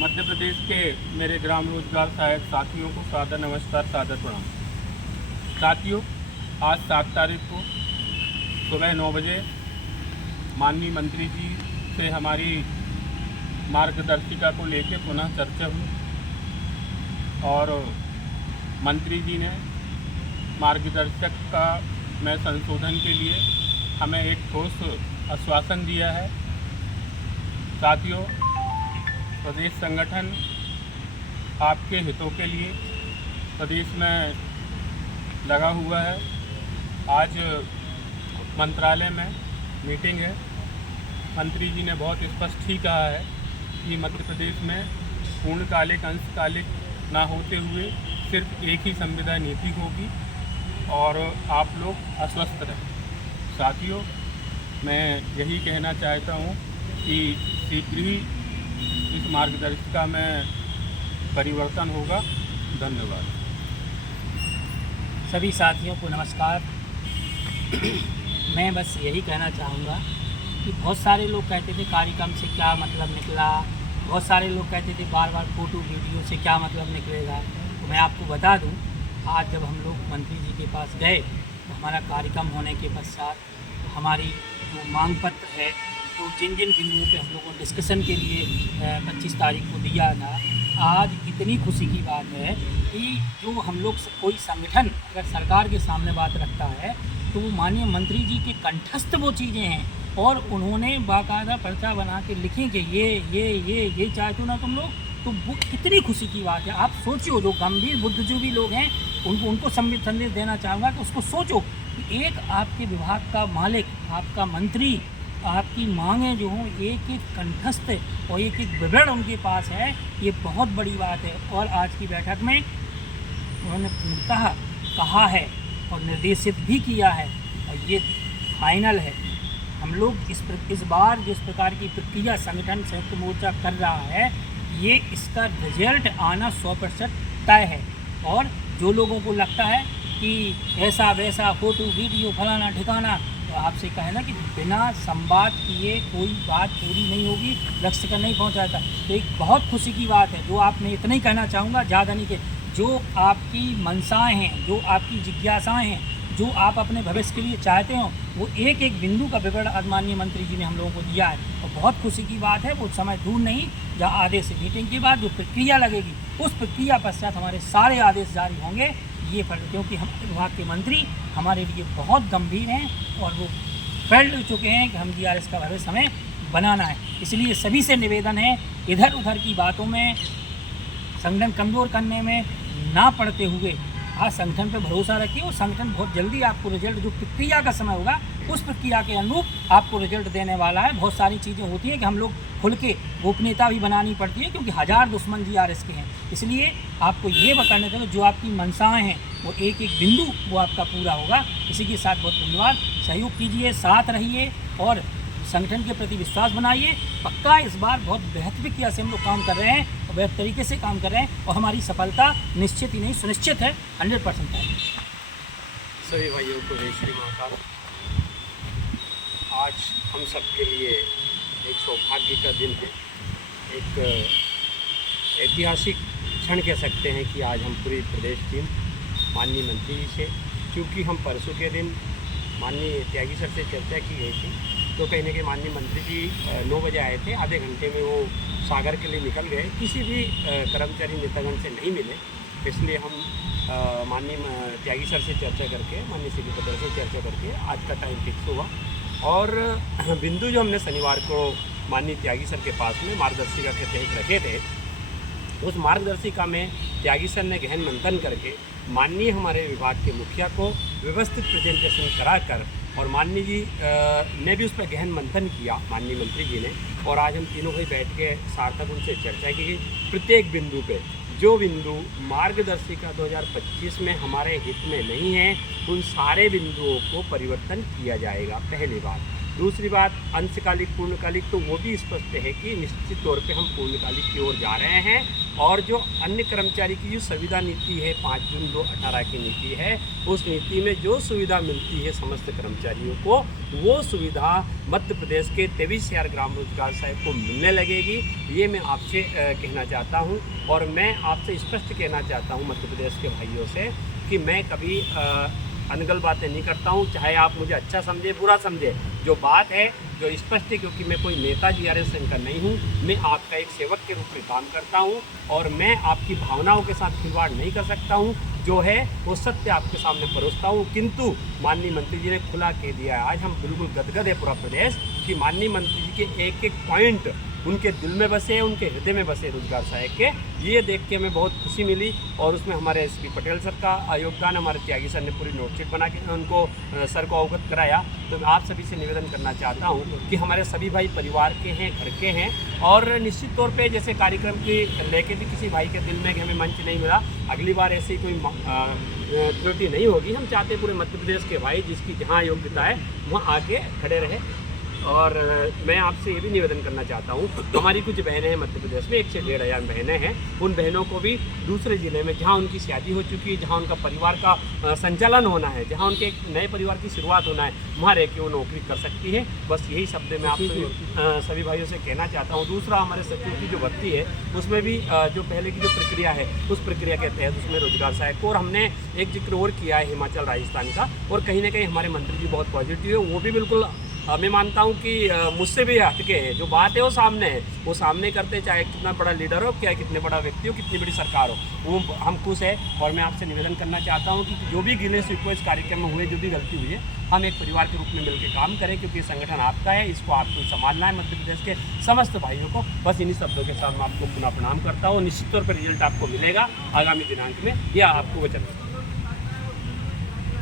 मध्य प्रदेश के मेरे ग्राम रोजगार सहायक साथियों को सादर नमस्कार, सादर प्रणाम। साथियों, आज 7 तारीख को सुबह 9 बजे माननीय मंत्री जी से हमारी मार्गदर्शिका को लेकर पुनः चर्चा हुई और मंत्री जी ने मार्गदर्शिका में संशोधन के लिए हमें एक ठोस आश्वासन दिया है। साथियों, प्रदेश संगठन आपके हितों के लिए प्रदेश में लगा हुआ है। आज मंत्रालय में मीटिंग है। मंत्री जी ने बहुत स्पष्ट ही कहा है कि मध्य प्रदेश में पूर्णकालिक अंशकालिक ना होते हुए सिर्फ एक ही संविदा नीति होगी और आप लोग आश्वस्त रहें। साथियों, मैं यही कहना चाहता हूँ कि शीघ्र ही इस मार्गदर्शिका में परिवर्तन होगा। धन्यवाद। सभी साथियों को नमस्कार। मैं बस यही कहना चाहूँगा कि बहुत सारे लोग कहते थे कार्यक्रम से क्या मतलब निकला, बहुत सारे लोग कहते थे बार बार फ़ोटो वीडियो से क्या मतलब निकलेगा। तो मैं आपको बता दूं, आज जब हम लोग मंत्री जी के पास गए तो हमारा कार्यक्रम होने के पश्चात हमारी जो मांग पत्र है तो जिन बिंदुओं पे हम लोगों को डिस्कशन के लिए 25 तारीख को दिया था, आज इतनी खुशी की बात है कि जो हम लोग कोई संगठन अगर सरकार के सामने बात रखता है तो वो माननीय मंत्री जी के कंठस्थ वो चीज़ें हैं और उन्होंने बाकायदा पर्चा बना के लिखी कि ये चाहते हो ना तुम लोग, तो वो कितनी खुशी की बात है। आप सोचो, जो गंभीर बुद्धिजीवी लोग हैं उनको संदेश देना चाहूँगा कि उसको सोचो कि एक आपके विभाग का मालिक, आपका मंत्री, आपकी मांगें जो हों एक एक कंठस्थ और एक एक विवरण उनके पास है, ये बहुत बड़ी बात है। और आज की बैठक में उन्होंने पूर्णतः कहा है और निर्देशित भी किया है और ये फाइनल है। हम लोग इस बार जिस प्रकार की प्रक्रिया संगठन संयुक्त मोर्चा कर रहा है, ये इसका रिजल्ट आना 100% तय है। और जो लोगों को लगता है कि ऐसा वैसा फ़ोटो वीडियो फलाना ठिकाना, तो आपसे कहे ना कि बिना संवाद किए कोई बात पूरी नहीं होगी, लक्ष्य तक नहीं पहुंचाता। तो एक बहुत खुशी की बात है। जो आपने इतना ही कहना चाहूँगा, ज़्यादा नहीं, के जो आपकी मंशाएं हैं, जो आपकी जिज्ञासाएं हैं, जो आप अपने भविष्य के लिए चाहते हो, वो एक एक बिंदु का विवरण माननीय मंत्री जी ने हम लोगों को दिया है और बहुत खुशी की बात है। वो समय दूर नहीं जहाँ आदेश मीटिंग के बाद जो प्रक्रिया लगेगी, उस प्रक्रिया पश्चात हमारे सारे आदेश जारी होंगे। ये क्योंकि हमारे विभाग के मंत्री हमारे लिए बहुत गंभीर हैं और वो फैल चुके हैं कि हम DRS का भविष्य हमें बनाना है। इसलिए सभी से निवेदन है, इधर उधर की बातों में संगठन कमज़ोर करने में ना पड़ते हुए आज संगठन पे भरोसा रखिए और संगठन बहुत जल्दी आपको रिजल्ट, जो प्रक्रिया का समय होगा उस प्रक्रिया के अनुरूप आपको रिजल्ट देने वाला है। बहुत सारी चीज़ें होती हैं कि हम लोग खुल के गोपनीयता भी बनानी पड़ती है क्योंकि 1000 दुश्मन DRS के हैं। इसलिए आपको ये बताने चाहिए जो आपकी मंशाएं हैं वो एक एक बिंदु वो आपका पूरा होगा। इसी के साथ बहुत धन्यवाद। सहयोग कीजिए, साथ रहिए और संगठन के प्रति विश्वास बनाइए। पक्का इस बार बहुत बेहतर तरीके से हम लोग काम कर रहे हैं और बेहतर तरीके से काम कर रहे हैं और हमारी सफलता निश्चित ही नहीं सुनिश्चित है, 100% है। सभी भाइयों को जय श्री महाकाल। आज हम सब के लिए एक सौभाग्य का दिन है, एक ऐतिहासिक क्षण कह सकते हैं कि आज हम पूरी प्रदेश टीम माननीय मंत्री जी से, क्योंकि हम परसों के दिन माननीय त्यागी सर से चर्चा की गई थी, तो कहीं ना कहीं माननीय मंत्री जी 9 बजे आए थे, आधे घंटे में वो सागर के लिए निकल गए, किसी भी कर्मचारी नेतागण से नहीं मिले। इसलिए हम माननीय त्यागी सर से चर्चा करके, माननीय श्री पटेल से चर्चा करके आज का टाइम फिक्स हुआ और बिंदु जो हमने शनिवार को माननीय त्यागी सर के पास में मार्गदर्शिका के तहत रखे थे, उस मार्गदर्शिका में त्यागी सर ने गहन मंथन करके माननीय हमारे विभाग के मुखिया को व्यवस्थित प्रेजेंटेशन कराकर और माननीय जी ने भी उस पर गहन मंथन किया, माननीय मंत्री जी ने। और आज हम तीनों भाई बैठ के सार्थक उनसे चर्चा की, प्रत्येक बिंदु पे जो बिंदु मार्गदर्शिका 2025 में हमारे हित में नहीं है, उन सारे बिंदुओं को परिवर्तन किया जाएगा। पहली बात। दूसरी बात, अंशकालिक पूर्णकालिक, तो वो भी स्पष्ट है कि निश्चित तौर पे हम पूर्णकालिक की ओर जा रहे हैं। और जो अन्य कर्मचारी की जो संविदा नीति है 5 जून 2018 की नीति है, उस नीति में जो सुविधा मिलती है समस्त कर्मचारियों को, वो सुविधा मध्य प्रदेश के 23,000 ग्राम रोजगार सहायक को मिलने लगेगी। ये मैं आपसे कहना चाहता हूँ। और मैं आपसे स्पष्ट कहना चाहता हूँ मध्य प्रदेश के भाइयों से कि मैं कभी अनगल बातें नहीं करता हूँ, चाहे आप मुझे अच्छा समझे बुरा समझे। जो बात है जो स्पष्ट है, क्योंकि मैं कोई नेता GRS सेंटर नहीं हूँ, मैं आपका एक सेवक के रूप में काम करता हूँ और मैं आपकी भावनाओं के साथ खिलवाड़ नहीं कर सकता हूँ। जो है वो सत्य आपके सामने परोसता हूँ। किंतु माननीय मंत्री जी ने खुला कह दिया है, आज हम बिल्कुल गदगद है पूरा प्रदेश कि माननीय मंत्री जी के एक एक पॉइंट उनके दिल में बसे हैं, उनके हृदय में बसे रोजगार सहायक के। ये देख के हमें बहुत खुशी मिली और उसमें हमारे SP पटेल सर का योगदान, हमारे त्यागी सर ने पूरी नोटशीट बना के उनको सर को अवगत कराया। तो मैं आप सभी से निवेदन करना चाहता हूँ कि हमारे सभी भाई परिवार के हैं, घर के हैं और निश्चित तौर पे जैसे कार्यक्रम की लेके भी किसी भाई के दिल में कि हमें मंच नहीं मिला, अगली बार ऐसी कोई त्रुटि नहीं होगी। हम चाहते हैं पूरे मध्य प्रदेश के भाई जिसकी जहाँ योग्यता है वहाँ आके खड़े रहे। और मैं आपसे ये भी निवेदन करना चाहता हूँ, हमारी कुछ बहनें हैं मध्य प्रदेश में, 1 से 1,500 बहनें हैं। उन बहनों को भी दूसरे ज़िले में जहाँ उनकी शादी हो चुकी है, जहाँ उनका परिवार का संचालन होना है, जहाँ उनके एक नए परिवार की शुरुआत होना है, वहाँ रह के वो नौकरी कर सकती है। बस यही शब्द मैं आप सभी भाइयों से कहना चाहता हूँ। दूसरा, हमारे सचिव की जो भर्ती है उसमें भी जो पहले की जो प्रक्रिया है उस प्रक्रिया के तहत उसमें रोजगार सहायक को, और हमने एक जिक्र और किया है हिमाचल राजस्थान का, और कहीं ना कहीं हमारे मंत्री जी बहुत पॉजिटिव है। वो भी बिल्कुल मैं मानता हूँ कि मुझसे भी हटके है, जो बात है वो सामने है, वो सामने करते, चाहे कितना बड़ा लीडर हो, क्या कितने बड़ा व्यक्ति हो, कितनी बड़ी सरकार हो, वो हम खुश है। और मैं आपसे निवेदन करना चाहता हूँ कि जो भी गिले शिकवे इस कार्यक्रम में हुए, जो भी गलती हुई है, हम एक परिवार के रूप में मिलकर काम करें, क्योंकि ये संगठन आपका है, इसको आपको संभालना है मध्य प्रदेश के समस्त भाइयों को। बस इन्हीं शब्दों के साथ मैं आपको पुनः प्रणाम करता हूँ। निश्चित तौर पर रिजल्ट आपको मिलेगा आगामी दिनांक में, यह आपको वचन है।